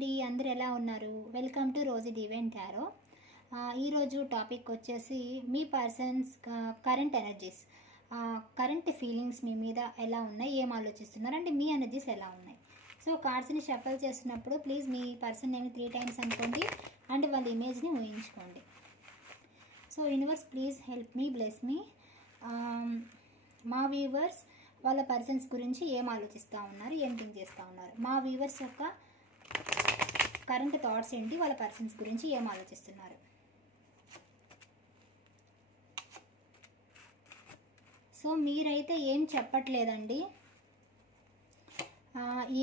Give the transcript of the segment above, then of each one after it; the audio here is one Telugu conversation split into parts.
అండి, అందరు ఎలా ఉన్నారు? Welcome to Rosy divine tarot. ఈరోజు టాపిక్ వచ్చేసి మీ persons current energies, current feelings మీ మీద ఎలా ఉన్నాయి, ఏం ఆలోచిస్తున్నారు అంటే మీ ఎనర్జీస్ ఎలా ఉన్నాయి. సో కార్డ్స్ని షఫల్ చేస్తున్నప్పుడు please me person name 3 times అనుకోండి అండ్ వాళ్ళ ఇమేజ్ని ఊహించుకోండి. So universe please help me, bless me. మా వ్యూవర్స్ వాళ్ళ పర్సన్స్ గురించి ఏం ఆలోచిస్తూ ఉన్నారు, ఏం థింక్ చేస్తూ ఉన్నారు, మా వ్యూవర్స్ యొక్క కరెంట్ థాట్స్ ఏంటి, వాళ్ళ పర్సన్స్ గురించి ఏం ఆలోచిస్తున్నారు. సో మీరైతే ఏం చెప్పట్లేదండి.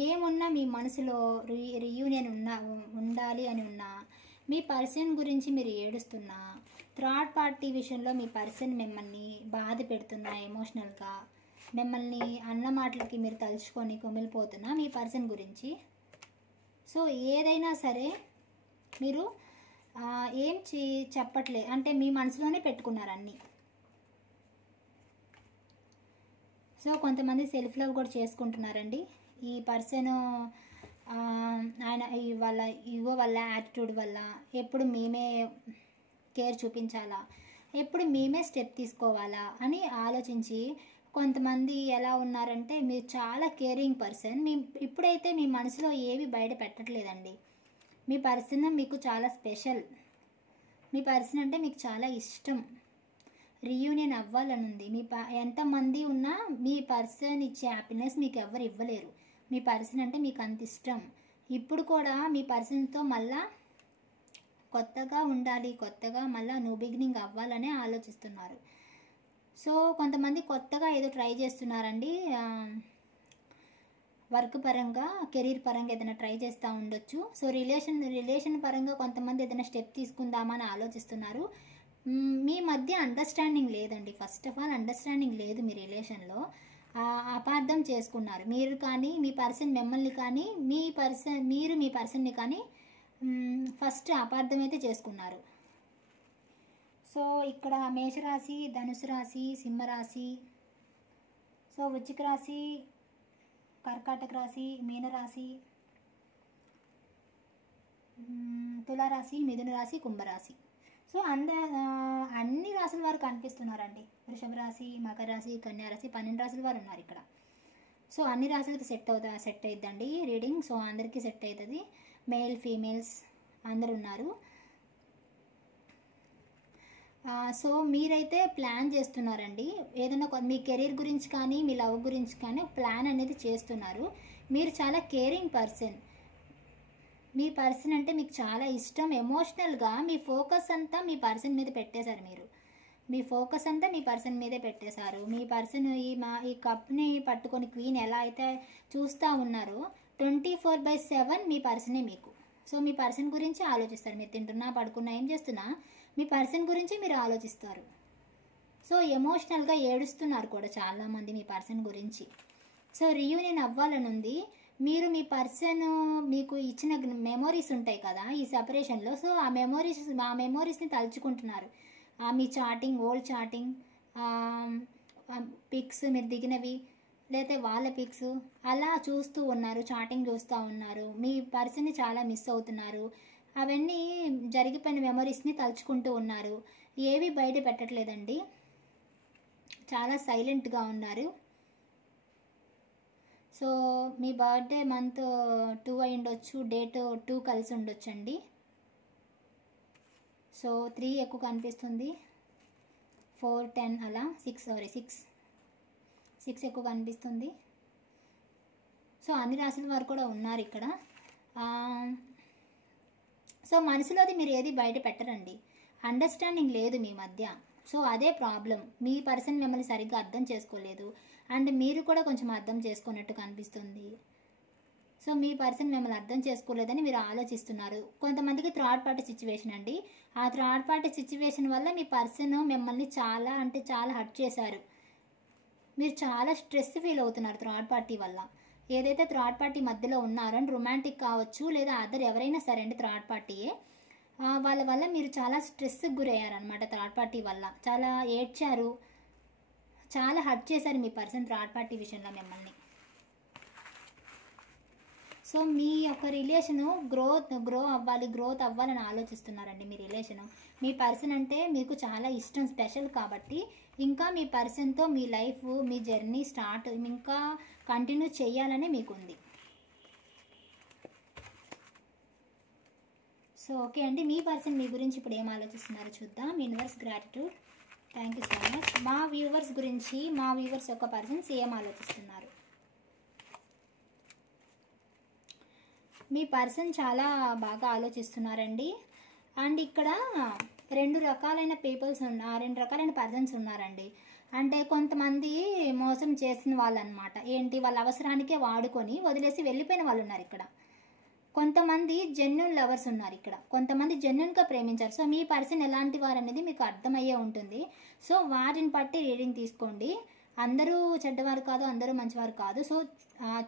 ఏమున్నా మీ మనసులో రీయూనియన్ ఉండాలి అని ఉన్నా, మీ పర్సన్ గురించి మీరు ఏడుస్తున్నా, థర్డ్ పార్టీ విషయంలో మీ పర్సన్ మిమ్మల్ని బాధ పెడుతున్నా, ఎమోషనల్గా మిమ్మల్ని అన్న మాటలకి మీరు తలుచుకొని కుమిలిపోతున్నా మీ పర్సన్ గురించి. సో ఏదైనా సరే మీరు ఏం చెప్పట్లే అంటే మీ మనసులోనే పెట్టుకున్నారు అన్నీ. సో కొంతమంది సెల్ఫ్ లవ్ కూడా చేసుకుంటున్నారండి. ఈ పర్సన్ ఆయన వాళ్ళ ఈగో వల్ల, యాటిట్యూడ్ వల్ల ఎప్పుడు మేమే కేర్ చూపించాలా, ఎప్పుడు మేమే స్టెప్ తీసుకోవాలా అని ఆలోచించి కొంతమంది ఎలా ఉన్నారంటే, మీరు చాలా కేరింగ్ పర్సన్, ఇప్పుడైతే మీ మనసులో ఏవి బయట పెట్టట్లేదండి. మీ పర్సన్ మీకు చాలా స్పెషల్, మీ పర్సన్ అంటే మీకు చాలా ఇష్టం, రీయూనియన్ అవ్వాలని ఉంది. ఎంతమంది ఉన్నా మీ పర్సన్ ఇచ్చే హ్యాపీనెస్ మీకు ఎవరు ఇవ్వలేరు. మీ పర్సన్ అంటే మీకు అంత ఇష్టం. ఇప్పుడు కూడా మీ పర్సన్తో మళ్ళా కొత్తగా ఉండాలి, కొత్తగా మళ్ళీ న్యూ బిగినింగ్ అవ్వాలనే ఆలోచిస్తున్నారు. సో కొంతమంది కొత్తగా ఏదో ట్రై చేస్తున్నారండి, వర్క్ పరంగా, కెరీర్ పరంగా ఏదైనా ట్రై చేస్తూ ఉండొచ్చు. సో రిలేషన్ పరంగా కొంతమంది ఏదైనా స్టెప్ తీసుకుందామని ఆలోచిస్తున్నారు. మీ మధ్య అండర్స్టాండింగ్ లేదండి. ఫస్ట్ ఆఫ్ ఆల్ అండర్స్టాండింగ్ లేదు మీ రిలేషన్లో. అపార్థం చేసుకున్నారు మీరు కానీ, మీ పర్సన్ మిమ్మల్ని కానీ, మీరు మీ పర్సన్ని కానీ ఫస్ట్ అపార్థం అయితే చేసుకున్నారు. సో ఇక్కడ మేషరాశి, ధనుసు రాశి, సింహరాశి, సో వృశ్చిక రాశి, కర్కాటక రాశి, మీనరాశి, తులారాశి, మిథున రాశి, కుంభరాశి. సో అన్ని రాశుల వారు కనిపిస్తున్నారండి. వృషభ రాశి, మకర రాశి, కన్యా రాశి, 12 రాశుల వారు ఉన్నారు ఇక్కడ. సో అన్ని రాశులకి సెట్ అవుతుందండి రీడింగ్. సో అందరికీ సెట్ అవుతుంది. మేల్ ఫీమేల్స్ అందరు ఉన్నారు. సో మీరైతే ప్లాన్ చేస్తున్నారండి, ఏదైనా మీ కెరీర్ గురించి కానీ, మీ లవ్ గురించి కానీ ప్లాన్ అనేది చేస్తున్నారు. మీరు చాలా కేరింగ్ పర్సన్, మీ పర్సన్ అంటే మీకు చాలా ఇష్టం. ఎమోషనల్గా మీ ఫోకస్ అంతా మీ పర్సన్ మీద పెట్టేశారు. మీ ఫోకస్ అంతా మీ పర్సన్ మీదే పెట్టేశారు. మీ పర్సన్ ఈ కప్ని పట్టుకొని క్వీన్ ఎలా అయితే చూస్తూ ఉన్నారో 24/7 మీ పర్సనే మీకు. సో మీ పర్సన్ గురించి ఆలోచిస్తారు. మీరు తింటున్నా, పడుకున్నా, ఏం చేస్తున్నా మీ పర్సన్ గురించి మీరు ఆలోచిస్తారు. సో ఎమోషనల్గా ఏడుస్తున్నారు కూడా చాలామంది మీ పర్సన్ గురించి. సో రీయూనియన్ అవ్వాలని ఉంది. మీరు మీ పర్సన్ మీకు ఇచ్చిన మెమోరీస్ ఉంటాయి కదా ఈ సెపరేషన్లో. సో ఆ మెమోరీస్ని తలుచుకుంటున్నారు. మీ చాటింగ్, ఓల్డ్ చాటింగ్, పిక్స్ మీరు దిగినవి, లేకపోతే వాళ్ళ పిక్స్ అలా చూస్తూ ఉన్నారు, చాటింగ్ చూస్తూ ఉన్నారు. మీ పర్సన్ని చాలా మిస్ అవుతున్నారు. అవన్నీ జరిగిపోయిన మెమరీస్ని తలుచుకుంటూ ఉన్నారు. ఏవి బయట పెట్టట్లేదండి, చాలా సైలెంట్గా ఉన్నారు. సో మీ బర్త్డే మంత్ 2 అయి ఉండొచ్చు, డేట్ 2 కలిసి ఉండొచ్చండి. సో 3 ఎక్కువ కనిపిస్తుంది, 4, 10 అలా, 6 ఎక్కువ కనిపిస్తుంది. సో అన్ని రాశుల వారు కూడా ఉన్నారు ఇక్కడ. సో మనసులోది మీరు ఏది బయట పెట్టరండి. అండర్స్టాండింగ్ లేదు మీ మధ్య. సో అదే ప్రాబ్లం. మీ పర్సన్ మిమ్మల్ని సరిగ్గా అర్థం చేసుకోలేదు అండ్ మీరు కూడా కొంచెం అర్థం చేసుకున్నట్టు కనిపిస్తుంది. సో మీ పర్సన్ మిమ్మల్ని అర్థం చేసుకోలేదని మీరు ఆలోచిస్తున్నారు. కొంతమందికి థర్డ్ పార్టీ సిచ్యువేషన్ అండి. ఆ థర్డ్ పార్టీ సిచ్యువేషన్ వల్ల మీ పర్సన్ మిమ్మల్ని చాలా అంటే చాలా హర్ట్ చేశారు. మీరు చాలా స్ట్రెస్ ఫీల్ అవుతున్నారు థర్డ్ పార్టీ వల్ల. ఏదైతే థర్డ్ పార్టీ మధ్యలో ఉన్నారో అని రొమాంటిక్ కావచ్చు, లేదా అదర్ ఎవరైనా సరే అండి, థర్డ్ పార్టీయే, వాళ్ళ వల్ల మీరు చాలా స్ట్రెస్కి గురయ్యారనమాట. థర్డ్ పార్టీ వల్ల చాలా ఏడ్చారు, చాలా హర్ట్ చేశారు మీ పర్సన్ థర్డ్ పార్టీ విషయంలో మిమ్మల్ని. సో మీ యొక్క రిలేషను గ్రోత్ అవ్వాలని ఆలోచిస్తున్నారండి మీ రిలేషను. మీ పర్సన్ అంటే మీకు చాలా ఇష్టం, స్పెషల్ కాబట్టి ఇంకా మీ పర్సన్తో మీ లైఫ్, మీ జర్నీ ఇంకా కంటిన్యూ చేయాలని మీకు ఉంది. సో ఓకే అండి, మీ పర్సన్ మీ గురించి ఇప్పుడు ఏం ఆలోచిస్తున్నారో చూద్దాం. Universe gratitude, thank you so much. మా వ్యూవర్స్ యొక్క పర్సన్స్ ఏం ఆలోచిస్తున్నారు? మీ పర్సన్ చాలా బాగా ఆలోచిస్తున్నారండి. అండ్ ఇక్కడ రెండు రకాలైన పర్సన్స్ ఉన్నారండి. అంటే కొంతమంది మోసం చేసిన వాళ్ళు అనమాట. ఏంటి, వాళ్ళ అవసరానికే వాడుకొని వదిలేసి వెళ్ళిపోయిన వాళ్ళు ఉన్నారు ఇక్కడ. కొంతమంది జెన్యున్ లవర్స్ ఉన్నారు ఇక్కడ. కొంతమంది జెన్యున్గా ప్రేమించారు. సో మీ పర్సన్ ఎలాంటి వారు అనేది మీకు అర్థమయ్యే ఉంటుంది. సో వాటిని బట్టి రీడింగ్ తీసుకోండి. అందరూ చెడ్డవారు కాదు, అందరూ మంచివారు కాదు. సో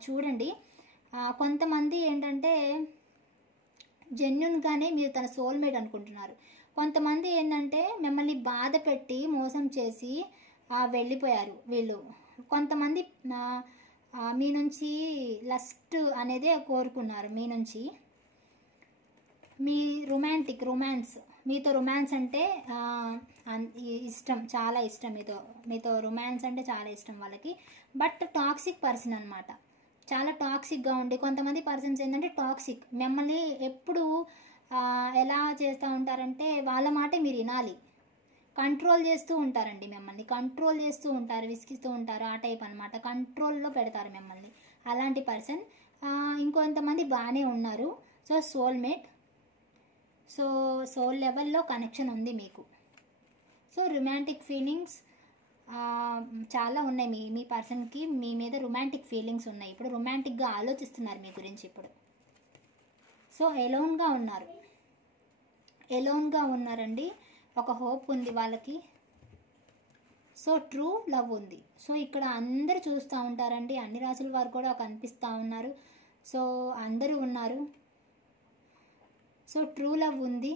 చూడండి, కొంతమంది ఏంటంటే జెన్యున్గానే మీరు తన సోల్మేట్ అనుకుంటున్నారు. కొంతమంది ఏంటంటే మిమ్మల్ని బాధ పెట్టి మోసం చేసి వెళ్ళిపోయారు వీళ్ళు. కొంతమంది మీ నుంచి లస్ట్ అనేదే కోరుకున్నారు. మీ నుంచి రొమాన్స్, మీతో రొమాన్స్ అంటే ఇష్టం, చాలా ఇష్టం. మీతో రొమాన్స్ అంటే చాలా ఇష్టం వాళ్ళకి. బట్ టాక్సిక్ పర్సన్ అనమాట, చాలా టాక్సిక్గా ఉండి. కొంతమంది పర్సన్స్ ఏంటంటే టాక్సిక్, మిమ్మల్ని ఎప్పుడు ఎలా చేస్తూ ఉంటారంటే వాళ్ళ మాటే మీరు వినాలి, కంట్రోల్ చేస్తూ ఉంటారండి. మిమ్మల్ని కంట్రోల్ చేస్తూ ఉంటారు, విసిగిస్తూ ఉంటారు. ఆ టైప్ అనమాట, కంట్రోల్లో పెడతారు మిమ్మల్ని. అలాంటి పర్సన్. ఇంకొంతమంది బాగానే ఉన్నారు. సో సోల్మేట్, సో సోల్ లెవెల్లో కనెక్షన్ ఉంది మీకు. సో రొమాంటిక్ ఫీలింగ్స్ చాలా ఉన్నాయి మీ పర్సన్కి. మీ మీద రొమాంటిక్ ఫీలింగ్స్ ఉన్నాయి. ఇప్పుడు రొమాంటిక్గా ఆలోచిస్తున్నారు మీ గురించి ఇప్పుడు. సో ఎలోన్గా ఉన్నారండి. ఒక హోప్ ఉంది వాళ్ళకి. సో ట్రూ లవ్ ఉంది. సో ఇక్కడ అందరు చూస్తూ ఉంటారండి, అన్ని రాసుల వారు కూడా కనిపిస్తూ ఉన్నారు. సో అందరూ ఉన్నారు. సో ట్రూ లవ్ ఉంది.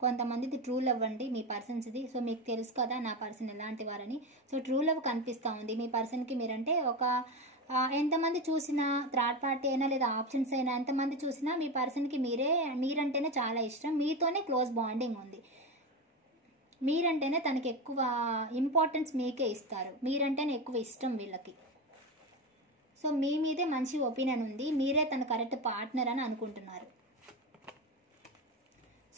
కొంతమందిది ట్రూ లవ్ అండి మీ పర్సన్స్ది. సో మీకు తెలుసు కదా నా పర్సన్ ఎలాంటి వారని. సో ట్రూ లవ్ కనిపిస్తూ ఉంది మీ పర్సన్కి. మీరంటే ఎంతమంది చూసినా, థర్డ్ పార్టీ అయినా లేదా ఆప్షన్స్ అయినా ఎంతమంది చూసినా మీ పర్సన్కి మీరంటేనే చాలా ఇష్టం. మీతోనే క్లోజ్ బాండింగ్ ఉంది. మీరంటేనే తనకి ఎక్కువ ఇంపార్టెన్స్ మీకే ఇస్తారు. మీరంటేనే ఎక్కువ ఇష్టం వీళ్ళకి. సో మీ మీదే మంచి ఒపీనియన్ ఉంది. మీరే తన కరెక్ట్ పార్ట్నర్ అని అనుకుంటున్నారు.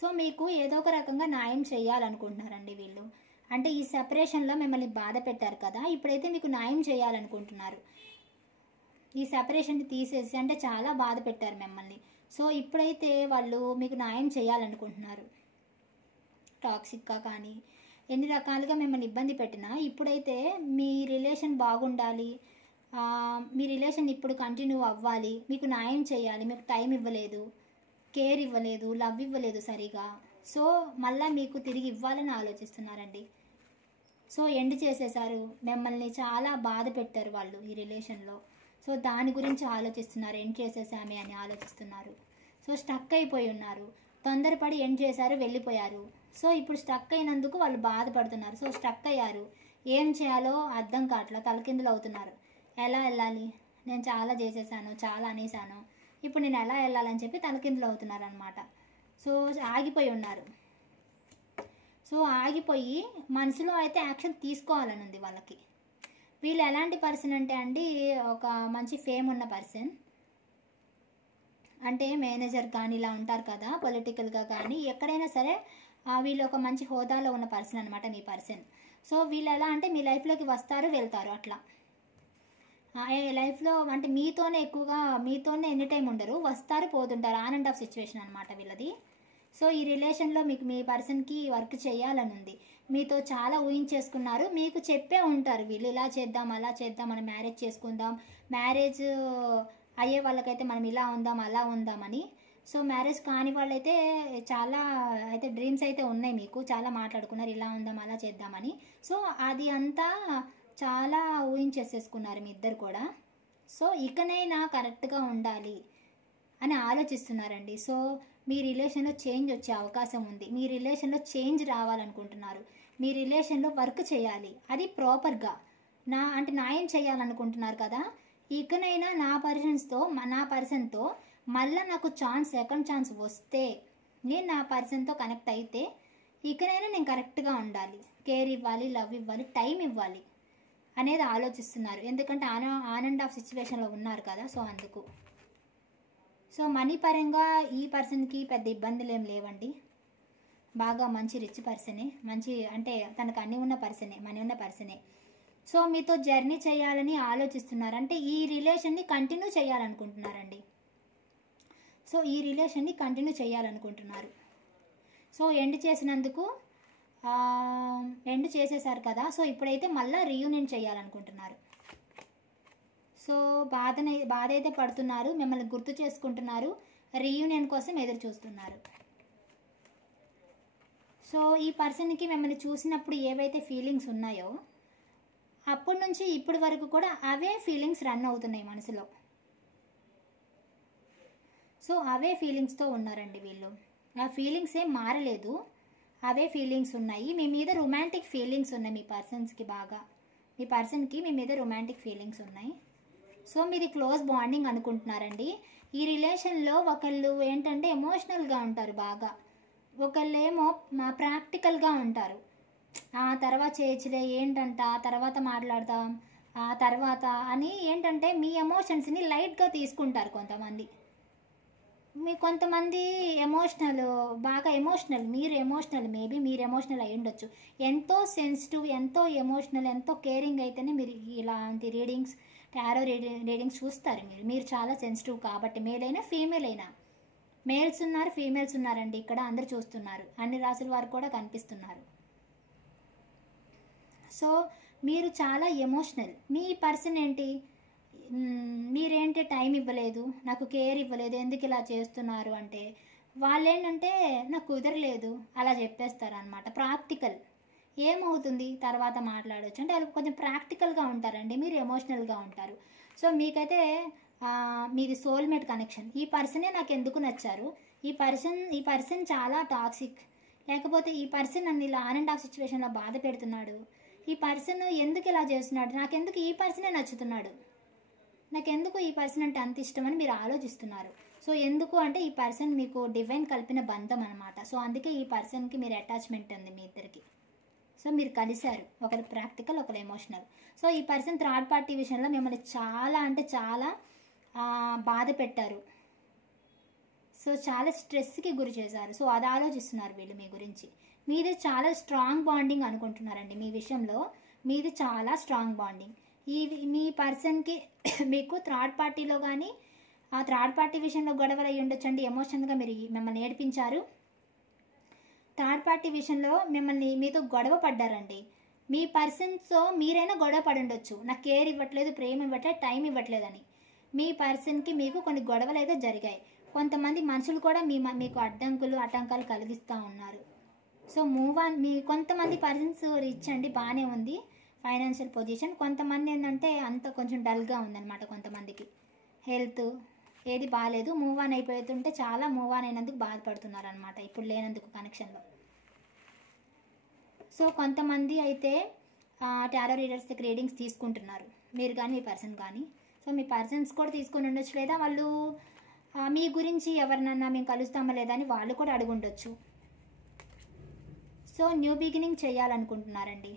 సో మీకు ఏదో ఒక రకంగా న్యాయం చేయాలనుకుంటున్నారండి వీళ్ళు. అంటే ఈ సెపరేషన్లో మిమ్మల్ని బాధ పెట్టారు కదా, ఇప్పుడైతే మీకు న్యాయం చేయాలనుకుంటున్నారు. ఈ సెపరేషన్ని తీసేసి, అంటే చాలా బాధ పెట్టారు మిమ్మల్ని. సో ఇప్పుడైతే వాళ్ళు మీకు న్యాయం చేయాలనుకుంటున్నారు. టాక్సిక్గా కానీ ఎన్ని రకాలుగా మిమ్మల్ని ఇబ్బంది పెట్టినా ఇప్పుడైతే మీ రిలేషన్ బాగుండాలి, మీ రిలేషన్ ఇప్పుడు కంటిన్యూ అవ్వాలి, మీకు న్యాయం చేయాలి. మీకు టైం ఇవ్వలేదు, కేర్ ఇవ్వలేదు, లవ్ ఇవ్వలేదు సరిగా. సో మళ్ళీ మీకు తిరిగి ఇవ్వాలని ఆలోచిస్తున్నారండి. సో ఎండ్ చేసేసారు, మిమ్మల్ని చాలా బాధ పెట్టారు వాళ్ళు ఈ రిలేషన్లో. సో దాని గురించి ఆలోచిస్తున్నారు, ఎండ్ చేసేసామే అని ఆలోచిస్తున్నారు. సో స్టక్ అయిపోయి ఉన్నారు, తొందరపడి ఎండ్ చేశారు, వెళ్ళిపోయారు. సో ఇప్పుడు స్టక్ అయినందుకు వాళ్ళు బాధపడుతున్నారు. సో స్టక్ అయ్యారు, ఏం చేయాలో అర్థం కావట్లా, తలకిందులు అవుతున్నారు. ఎలా వెళ్ళాలి, నేను చాలా చేసేసాను, చాలా అనేసాను, ఇప్పుడు నేను ఎలా వెళ్ళాలని చెప్పి తలకిందులు అవుతున్నారు అనమాట. సో ఆగిపోయి ఉన్నారు. సో ఆగిపోయి మనసులో అయితే యాక్షన్ తీసుకోవాలని ఉంది వాళ్ళకి. వీళ్ళు ఎలాంటి పర్సన్ అంటే అండి, ఒక మంచి ఫేమ్ ఉన్న పర్సన్. అంటే మేనేజర్ కానీ ఇలా ఉంటారు కదా, పొలిటికల్గా కానీ ఎక్కడైనా సరే వీళ్ళు ఒక మంచి హోదాలో ఉన్న పర్సన్ అనమాట మీ పర్సన్. సో వీళ్ళు ఎలా అంటే మీ లైఫ్లోకి వస్తారు, వెళ్తారు, అట్లా లైఫ్లో అంటే మీతోనే ఎనీ టైం ఉండరు, వస్తారు, పోతుంటారు. ఆన్ అండ్ ఆఫ్ సిచ్యువేషన్ అనమాట వీళ్ళది. సో ఈ రిలేషన్లో మీకు మీ పర్సన్కి వర్క్ చేయాలని ఉంది. మీతో చాలా ఊహించేసుకున్నారు, మీకు చెప్పే ఉంటారు వీళ్ళు ఇలా చేద్దాం, అలా చేద్దాం, మనం మ్యారేజ్ చేసుకుందాం, మ్యారేజ్ అయ్యే వాళ్ళకైతే మనం ఇలా ఉందాం, అలా ఉందామని. సో మ్యారేజ్ కాని వాళ్ళైతే చాలా అయితే డ్రీమ్స్ అయితే ఉన్నాయి, మీకు చాలా మాట్లాడుకున్నారు, ఇలా ఉందాం, అలా చేద్దామని. సో అది అంతా చాలా ఊహించేసేసుకున్నారు మీ ఇద్దరు కూడా. సో ఇకనైనా కరెక్ట్గా ఉండాలి అని ఆలోచిస్తున్నారండి. సో మీ రిలేషన్లో చేంజ్ వచ్చే అవకాశం ఉంది. మీ రిలేషన్లో చేంజ్ రావాలనుకుంటున్నారు. మీ రిలేషన్లో వర్క్ చేయాలి, అది ప్రాపర్గా న్యాయం చేయాలనుకుంటున్నారు కదా. ఇకనైనా నా పర్సన్తో మళ్ళీ నాకు సెకండ్ ఛాన్స్ వస్తే నేను నా పర్సన్తో కనెక్ట్ అయితే ఇకనైనా నేను కరెక్ట్గా ఉండాలి, కేర్ ఇవ్వాలి, లవ్ ఇవ్వాలి, టైం ఇవ్వాలి అనేది ఆలోచిస్తున్నారు. ఎందుకంటే ఆన్ అండ్ ఆఫ్ సిచ్యువేషన్లో ఉన్నారు కదా, సో అందుకు. సో మనీ పరంగా ఈ పర్సన్కి పెద్ద ఇబ్బందులు ఏం లేవండి. బాగా మంచి రిచ్ పర్సనే, మంచి అంటే తనకు అన్నీ ఉన్న పర్సనే, మనీ ఉన్న పర్సనే. సో మీతో జర్నీ చేయాలని ఆలోచిస్తున్నారు, అంటే ఈ రిలేషన్ని కంటిన్యూ చేయాలనుకుంటున్నారండి. సో ఈ రిలేషన్ని కంటిన్యూ చేయాలనుకుంటున్నారు. సో ఎండ్ చేసినందుకు ఎండ్ చేసేసారు కదా, సో ఇప్పుడైతే మళ్ళీ రీయూనియన్ చేయాలనుకుంటున్నారు. సో బాధ అయితే పడుతున్నారు, మిమ్మల్ని గుర్తు చేసుకుంటున్నారు, రీయూనియన్ కోసం ఎదురు చూస్తున్నారు. సో ఈ పర్సన్కి మిమ్మల్ని చూసినప్పుడు ఏవైతే ఫీలింగ్స్ ఉన్నాయో అప్పటి నుంచి ఇప్పటి వరకు కూడా అవే ఫీలింగ్స్ రన్ అవుతున్నాయి మనసులో. సో అవే ఫీలింగ్స్తో ఉన్నారండి వీళ్ళు. ఆ ఫీలింగ్స్ ఏం మారలేదు, అవే ఫీలింగ్స్ ఉన్నాయి. మీ మీద రొమాంటిక్ ఫీలింగ్స్ ఉన్నాయి మీ పర్సన్స్కి, బాగా మీ పర్సన్కి మీ మీద రొమాంటిక్ ఫీలింగ్స్ ఉన్నాయి. సో మీది క్లోజ్ బాండింగ్ అనుకుంటున్నారండి. ఈ రిలేషన్లో ఒకళ్ళు ఏంటంటే ఎమోషనల్గా ఉంటారు బాగా, ఒకళ్ళేమో ప్రాక్టికల్గా ఉంటారు. తర్వాత చేయచ్చులే, ఏంటంట తర్వాత మాట్లాడతాం, తర్వాత అని ఏంటంటే మీ ఎమోషన్స్ని లైట్గా తీసుకుంటారు కొంతమంది. కొంతమంది బాగా ఎమోషనల్, మేబీ మీరు ఎమోషనల్ అయి ఉండొచ్చు. ఎంతో సెన్సిటివ్, ఎంతో ఎమోషనల్, ఎంతో కేరింగ్ అయితేనే మీరు ఇలాంటి టారో రీడింగ్స్ చూస్తారు. మీరు చాలా సెన్సిటివ్ కాబట్టి, మేల్ అయినా ఫీమేల్ అయినా. మేల్స్ ఉన్నారు, ఫీమేల్స్ ఉన్నారండి ఇక్కడ, అందరు చూస్తున్నారు, అన్ని రాసుల వారు కూడా కనిపిస్తున్నారు. సో మీరు చాలా ఎమోషనల్. మీ పర్సన్ ఏంటి, మీరేంటి టైం ఇవ్వలేదు, నాకు కేర్ ఇవ్వలేదు, ఎందుకు ఇలా చేస్తున్నారు అంటే వాళ్ళు ఏంటంటే నాకు కుదరలేదు అలా చెప్పేస్తారు అనమాట. ప్రాక్టికల్, ఏమవుతుంది తర్వాత మాట్లాడవచ్చు అంటే వాళ్ళు కొంచెం ప్రాక్టికల్గా ఉంటారండి, మీరు ఎమోషనల్గా ఉంటారు. సో మీకైతే మీది సోల్మేట్ కనెక్షన్. ఈ పర్సనే నాకు ఎందుకు నచ్చారు, ఈ పర్సన్ చాలా టాక్సిక్, లేకపోతే ఈ పర్సన్ నన్ను ఇలా ఆన్ అండ్ ఆఫ్ సిచ్యువేషన్లో బాధ పెడుతున్నాడు, ఈ పర్సన్ ఎందుకు ఇలా చేస్తున్నాడు, నాకెందుకు ఈ పర్సనే నచ్చుతున్నాడు, నాకెందుకు ఈ పర్సన్ అంటే అంత ఇష్టమని మీరు ఆలోచిస్తున్నారు. సో ఎందుకు అంటే ఈ పర్సన్ మీకు డివైన్ కలిపిన బంధం అనమాట. సో అందుకే ఈ పర్సన్కి మీరు అటాచ్మెంట్ ఉంది మీ ఇద్దరికి. సో మీరు కలిశారు, ఒకరు ప్రాక్టికల్, ఒకరు ఎమోషనల్. సో ఈ పర్సన్ థర్డ్ పార్టీ విషయంలో మిమ్మల్ని చాలా అంటే చాలా బాధ పెట్టారు. సో చాలా స్ట్రెస్కి గురి చేశారు. సో అది ఆలోచిస్తున్నారు వీళ్ళు మీ గురించి. మీది చాలా స్ట్రాంగ్ బాండింగ్ అనుకుంటున్నారండి. మీ విషయంలో మీది చాలా స్ట్రాంగ్ బాండింగ్. మీ పర్సన్కి మీకు థర్డ్ పార్టీలో కానీ ఆ థర్డ్ పార్టీ విషయంలో గొడవలు అయ్యి ఉండొచ్చండి. ఎమోషనల్గా మిమ్మల్ని ఏడిపించారు. థర్డ్ పార్టీ విషయంలో మీతో గొడవ పడ్డారండి. మీ పర్సన్తో మీరైనా గొడవ పడి ఉండొచ్చు, నాకు కేర్ ఇవ్వట్లేదు, ప్రేమ ఇవ్వట్లేదు, టైం ఇవ్వట్లేదని. మీ పర్సన్కి మీకు కొన్ని గొడవలు అయితే జరిగాయి. కొంతమంది మనుషులు కూడా మీకు ఆటంకాలు కలిగిస్తూ ఉన్నారు. So move on. కొంతమంది పర్సన్స్ రిచ్ అండి, బాగానే ఉంది ఫైనాన్షియల్ పొజిషన్. కొంతమంది ఏంటంటే అంత కొంచెం డల్గా ఉందన్నమాట. కొంతమందికి హెల్త్ ఏది బాగాలేదు, మూవ్ ఆన్ అయిపోతుంటే చాలా మూవ్ ఆన్ అయినందుకు బాధపడుతున్నారు అనమాట, ఇప్పుడు లేనందుకు కనెక్షన్లో. సో కొంతమంది అయితే టారో రీడర్స్ దగ్గర రీడింగ్స్ తీసుకుంటున్నారు, మీరు కానీ మీ పర్సన్ కానీ. సో మీ పర్సన్స్ కూడా తీసుకొని ఉండొచ్చు, లేదా వాళ్ళు మీ గురించి ఎవరినన్నా మేము కలుస్తామా లేదా అని వాళ్ళు కూడా అడుగుండొచ్చు. సో న్యూ బిగినింగ్ చేయాలనుకుంటున్నారండి.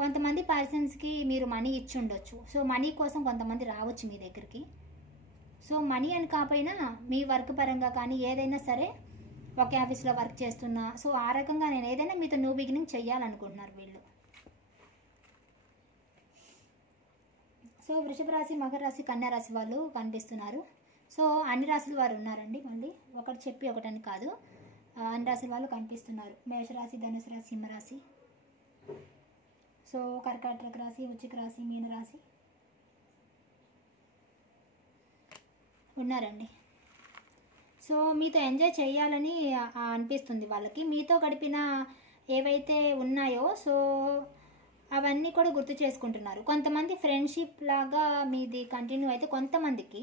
కొంతమంది పర్సన్స్కి మీరు మనీ ఇచ్చి ఉండొచ్చు. సో మనీ కోసం కొంతమంది రావచ్చు మీ దగ్గరికి. సో మనీ అని కాకపోయినా మీ వర్క్ పరంగా కానీ ఏదైనా సరే, ఒకే ఆఫీస్లో వర్క్ చేస్తున్నా, సో ఆ రకంగా నేను ఏదైనా మీతో న్యూ బిగినింగ్ చేయాలనుకుంటున్నారు వీళ్ళు. సో వృషభ రాశి, మకర రాశి, కన్యా రాశి వాళ్ళు కనిపిస్తున్నారు. సో అన్ని రాశుల వారు ఉన్నారండి, మళ్ళీ ఒకటి చెప్పి ఒకటని కాదు, అన్ని రాశుల వాళ్ళు కనిపిస్తున్నారు. మేషరాశి, ధనుసు రాశి, సింహరాశి, సో కర్కాటక రాశి, వృశ్చిక రాశి, మీన రాశి ఉన్నారండి. సో మీతో ఎంజాయ్ చేయాలని అనిపిస్తుంది వాళ్ళకి. మీతో గడిపిన ఏవైతే ఉన్నాయో సో అవన్నీ కూడా గుర్తు చేసుకుంటున్నారు. కొంతమంది ఫ్రెండ్షిప్ లాగా మీది కంటిన్యూ అయితే, కొంతమందికి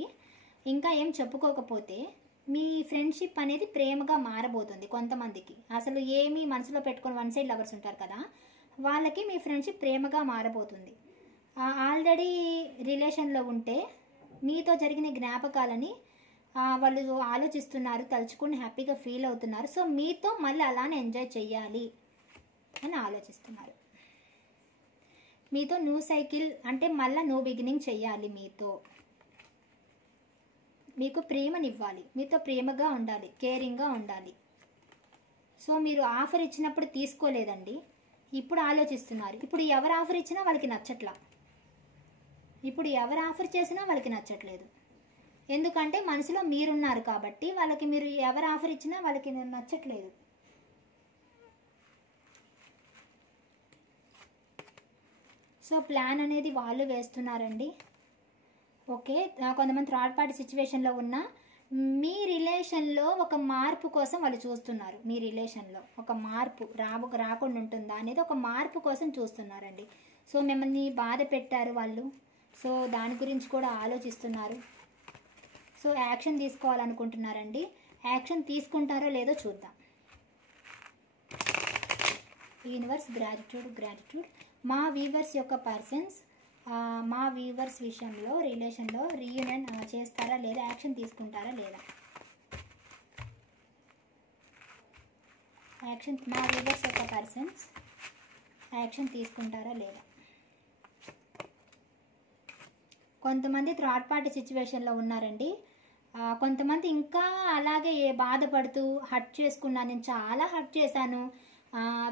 ఇంకా ఏం చెప్పుకోకపోతే మీ ఫ్రెండ్షిప్ అనేది ప్రేమగా మారబోతుంది. కొంతమందికి అసలు ఏమీ మనసులో పెట్టుకొని వన్ సైడ్ లవర్స్ ఉంటారు కదా, వాళ్ళకి మీ ఫ్రెండ్షిప్ ప్రేమగా మారబోతుంది. ఆల్రెడీ రిలేషన్లో ఉంటే మీతో జరిగిన జ్ఞాపకాలని వాళ్ళు ఆలోచిస్తున్నారు, తలుచుకుని హ్యాపీగా ఫీల్ అవుతున్నారు. సో మీతో మళ్ళీ అలానే ఎంజాయ్ చెయ్యాలి అని ఆలోచిస్తున్నారు. మీతో న్యూ సైకిల్ అంటే మళ్ళీ న్యూ బిగినింగ్ చెయ్యాలి. మీకు ప్రేమనివ్వాలి, మీతో ప్రేమగా ఉండాలి, కేరింగ్గా ఉండాలి. సో మీరు ఆఫర్ ఇచ్చినప్పుడు తీసుకోలేదండి, ఇప్పుడు ఆలోచిస్తున్నారు. ఇప్పుడు ఎవరు ఆఫర్ ఇచ్చినా వాళ్ళకి నచ్చట్లా, ఇప్పుడు ఎవరు ఆఫర్ చేసినా వాళ్ళకి నచ్చట్లేదు. ఎందుకంటే మనసులో మీరున్నారు కాబట్టి వాళ్ళకి మీరు ఎవరు ఆఫర్ ఇచ్చినా వాళ్ళకి నచ్చట్లేదు. సో ప్లాన్ అనేది వాళ్ళు వేస్తున్నారండి. ఓకే, కొంతమంది థర్డ్ పార్టీ సిచ్యువేషన్లో ఉన్న మీ రిలేషన్లో ఒక మార్పు కోసం వాళ్ళు చూస్తున్నారు. మీ రిలేషన్లో ఒక మార్పు రాకుండా ఉంటుందా అనేది ఒక మార్పు కోసం చూస్తున్నారండి. సో మిమ్మల్ని బాధ పెట్టారు వాళ్ళు, సో దాని గురించి కూడా ఆలోచిస్తున్నారు. So action తీసుకోవాలనుకుంటున్నారండి. యాక్షన్ తీసుకుంటారో లేదో చూద్దాం. యూనివర్స్ గ్రాటిట్యూడ్ మా వీవర్స్ యొక్క పర్సన్స్ మా వీవర్స్ విషయంలో రిలేషన్లో రీయూనియన్ చేస్తారా లేదా, యాక్షన్ తీసుకుంటారా లేదా. మా వీవర్స్ యొక్క పర్సన్స్ యాక్షన్ తీసుకుంటారా లేదా. కొంతమంది థర్డ్ పార్టీ సిచ్యువేషన్లో ఉన్నారండి. కొంతమంది ఇంకా అలాగే బాధపడుతూ హర్ట్ చేసుకున్నాను, నేను చాలా హర్ట్ చేశాను,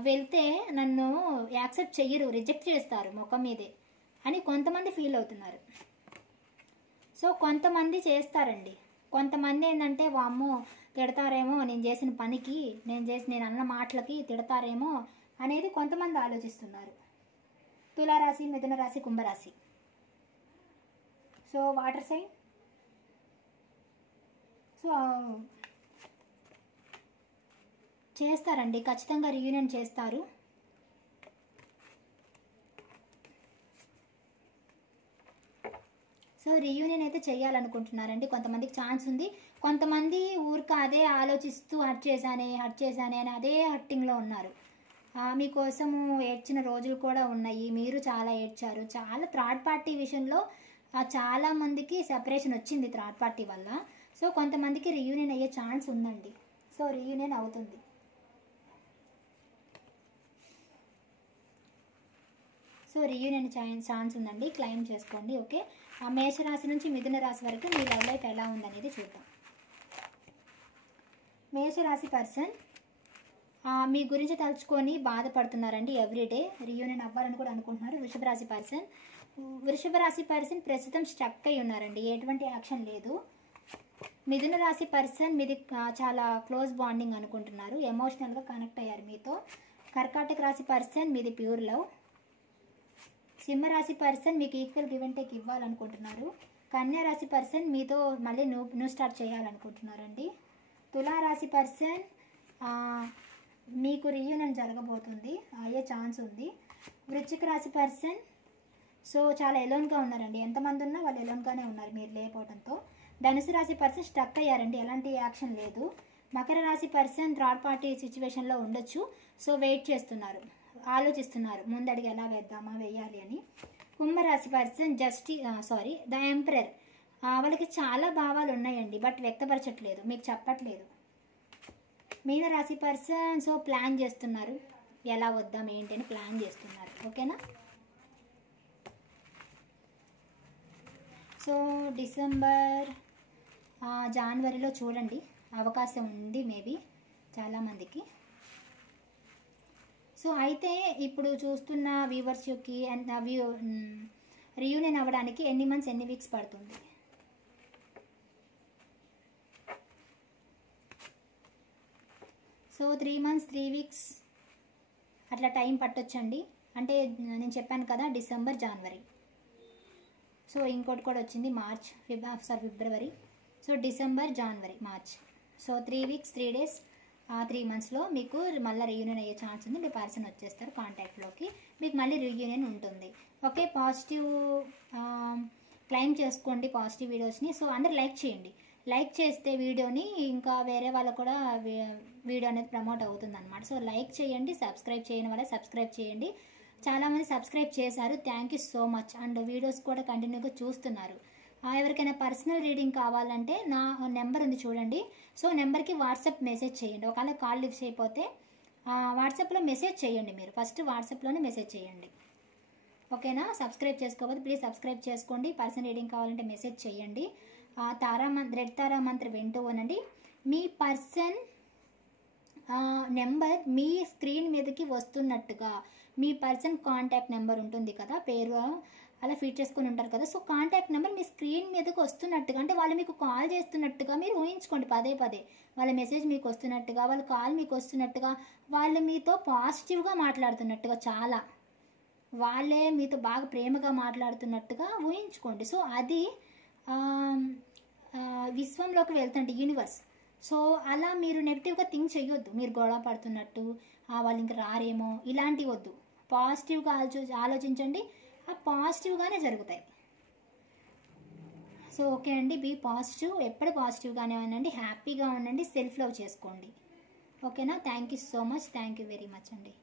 వెళ్తే నన్ను యాక్సెప్ట్ చెయ్యరు, రిజెక్ట్ చేస్తారు ముఖం మీదే అని కొంతమంది ఫీల్ అవుతున్నారు. సో కొంతమంది చేస్తారండి. కొంతమంది ఏంటంటే వామ్మో తిడతారేమో, నేను చేసిన పనికి, నేను అన్న మాటలకి తిడతారేమో అనేది కొంతమంది ఆలోచిస్తున్నారు. తులారాశి, మిథున రాశి, కుంభరాశి. So water sign. సో చేస్తారండి, ఖచ్చితంగా రీయూనియన్ చేస్తారు. సో రీయూనియన్ అయితే చేయాలనుకుంటున్నారండి. కొంతమందికి ఛాన్స్ ఉంది, కొంతమంది ఊరిక అదే ఆలోచిస్తూ హర్ట్ చేశానే అని అదే హర్టింగ్లో ఉన్నారు. మీకోసము ఏడ్చిన రోజులు కూడా ఉన్నాయి, మీరు చాలా ఏడ్చారు. చాలా థర్డ్ పార్టీ విషయంలో చాలామందికి సెపరేషన్ వచ్చింది థర్డ్ పార్టీ వల్ల. సో కొంతమందికి రీయూనియన్ అయ్యే ఛాన్స్ ఉందండి. సో రీయూనియన్ అవుతుంది. సో రీయూనియన్ ఛాన్స్ ఉందండి, క్లెయిమ్ చేసుకోండి. ఓకే, మేషరాశి నుంచి మిథున రాశి వరకు మీ లవ్ లైఫ్ ఎలా ఉందనేది చూద్దాం. మేషరాశి పర్సన్ మీ గురించి తలుచుకొని బాధపడుతున్నారండి. ఎవ్రీడే రీయూనియన్ అవ్వాలని కూడా అనుకుంటున్నారు. వృషభ రాశి పర్సన్ ప్రస్తుతం స్టక్ అయి ఉన్నారండి, ఎటువంటి యాక్షన్ లేదు. మిథున రాశి పర్సన్ మీది చాలా క్లోజ్ బాండింగ్ అనుకుంటున్నారు, ఎమోషనల్గా కనెక్ట్ అయ్యారు మీతో. కర్కాటక రాశి పర్సన్ మీది ప్యూర్ లవ్. సింహరాశి పర్సన్ మీకు ఈక్వల్ గివ్ అండ్ టేక్ ఇవ్వాలనుకుంటున్నారు. కన్యా రాశి పర్సన్ మీతో మళ్ళీ న్యూ స్టార్ట్ చేయాలనుకుంటున్నారండి. తులారాశి పర్సన్ మీకు రీయూనియన్ జరగబోతుంది, అయ్యే ఛాన్స్ ఉంది. వృశ్చిక రాశి పర్సన్ సో చాలా ఎలోన్గా ఉన్నారండి, ఎంతమంది ఉన్నా వాళ్ళు ఎలోన్గానే ఉన్నారు మీరు లేకపోవడంతో. ధనుసు రాశి పర్సన్ స్టక్ అయ్యారండి, ఎలాంటి యాక్షన్ లేదు. మకర రాశి పర్సన్ థర్డ్ పార్టీ సిచ్యువేషన్లో ఉండొచ్చు. సో వెయిట్ చేస్తున్నారు, ఆలోచిస్తున్నారు ముందడికి ఎలా వేయాలి అని. కుంభరాశి పర్సన్ ద ఎంపరర్. వాళ్ళకి చాలా భావాలు ఉన్నాయండి, బట్ వ్యక్తపరచట్లేదు, మీకు చెప్పట్లేదు. మీనరాశి పర్సన్ సో ప్లాన్ చేస్తున్నారు, ఎలా వద్దాం ఏంటి అని ప్లాన్ చేస్తున్నారు. ఓకేనా. సో డిసెంబర్ జనవరిలో చూడండి, అవకాశం ఉంది మేబీ చాలామందికి. సో అయితే ఇప్పుడు చూస్తున్న వ్యూవర్స్కి రీయూనియన్ అవ్వడానికి ఎన్ని మంత్స్ ఎన్ని వీక్స్ పడుతుంది. సో 3 months 3 weeks అట్లా టైం పట్టొచ్చండి. అంటే నేను చెప్పాను కదా డిసెంబర్ జనవరి. సో ఇంకోటి కూడా వచ్చింది ఫిబ్రవరి. సో డిసెంబర్ జనవరి మార్చ్. సో 3 weeks 3 days 3 monthsలో మీకు మళ్ళీ రీయూనియన్ అయ్యే ఛాన్స్ ఉంది. మీ పర్సన్ వచ్చేస్తారు కాంటాక్ట్లోకి, మీకు మళ్ళీ రీయూనియన్ ఉంటుంది. ఓకే, పాజిటివ్ క్లెయిమ్ చేసుకోండి పాజిటివ్ వీడియోస్ని. సో అందరు లైక్ చేయండి, లైక్ చేస్తే వీడియోని ఇంకా వేరే వాళ్ళకు కూడా వీడియో అనేది ప్రమోట్ అవుతుంది అనమాట. సో లైక్ చేయండి, సబ్స్క్రైబ్ చేయని వాళ్ళే సబ్స్క్రైబ్ చేయండి. చాలామంది సబ్స్క్రైబ్ చేశారు, thank you so much. And videos కూడా కంటిన్యూగా చూస్తున్నారు. ఎవరికైనా పర్సనల్ రీడింగ్ కావాలంటే నా నెంబర్ ఉంది చూడండి. సో నెంబర్కి వాట్సాప్ మెసేజ్ చేయండి. ఒకవేళ కాల్ లిఫ్ట్ చేయకపోతే వాట్సాప్లో మెసేజ్ చేయండి. మీరు ఫస్ట్ వాట్సాప్లోనే మెసేజ్ చేయండి, ఓకేనా? సబ్స్క్రైబ్ చేసుకోకపోతే ప్లీజ్ సబ్స్క్రైబ్ చేసుకోండి. పర్సనల్ రీడింగ్ కావాలంటే మెసేజ్ చేయండి. రెడ్ తారా మంత్ర వింటూ ఉండండి. మీ పర్సన్ నెంబర్ మీ స్క్రీన్ మీదకి వస్తున్నట్టుగా, మీ పర్సన్ కాంటాక్ట్ నెంబర్ ఉంటుంది కదా, పేరు అలా ఫీడ్ చేసుకొని ఉంటారు కదా. సో కాంటాక్ట్ నెంబర్ మీ స్క్రీన్ మీదకి వస్తున్నట్టుగా, అంటే వాళ్ళు మీకు కాల్ చేస్తున్నట్టుగా మీరు ఊహించుకోండి. పదే పదే వాళ్ళ మెసేజ్ మీకు వస్తున్నట్టుగా, వాళ్ళ కాల్ మీకు వస్తున్నట్టుగా, వాళ్ళు మీతో పాజిటివ్గా మాట్లాడుతున్నట్టుగా, చాలా వాళ్ళే మీతో బాగా ప్రేమగా మాట్లాడుతున్నట్టుగా ఊహించుకోండి. సో అది విశ్వంలోకి వెళ్తుంటే యూనివర్స్. సో అలా మీరు నెగిటివ్గా థింక్ చేయొద్దు. మీరు గొడవ పడుతున్నట్టు, వాళ్ళు ఇంక రారేమో, ఇలాంటివి వద్దు. పాజిటివ్గా ఆలోచించండి, పాజిటివ్గానే జరుగుతాయి. సో ఓకే అండి, బీ పాజిటివ్, ఎప్పుడు పాజిటివ్గానే ఉండండి, హ్యాపీగా ఉండండి, సెల్ఫ్ లవ్ చేసుకోండి, ఓకేనా? Thank you so much, thank you very much అండి.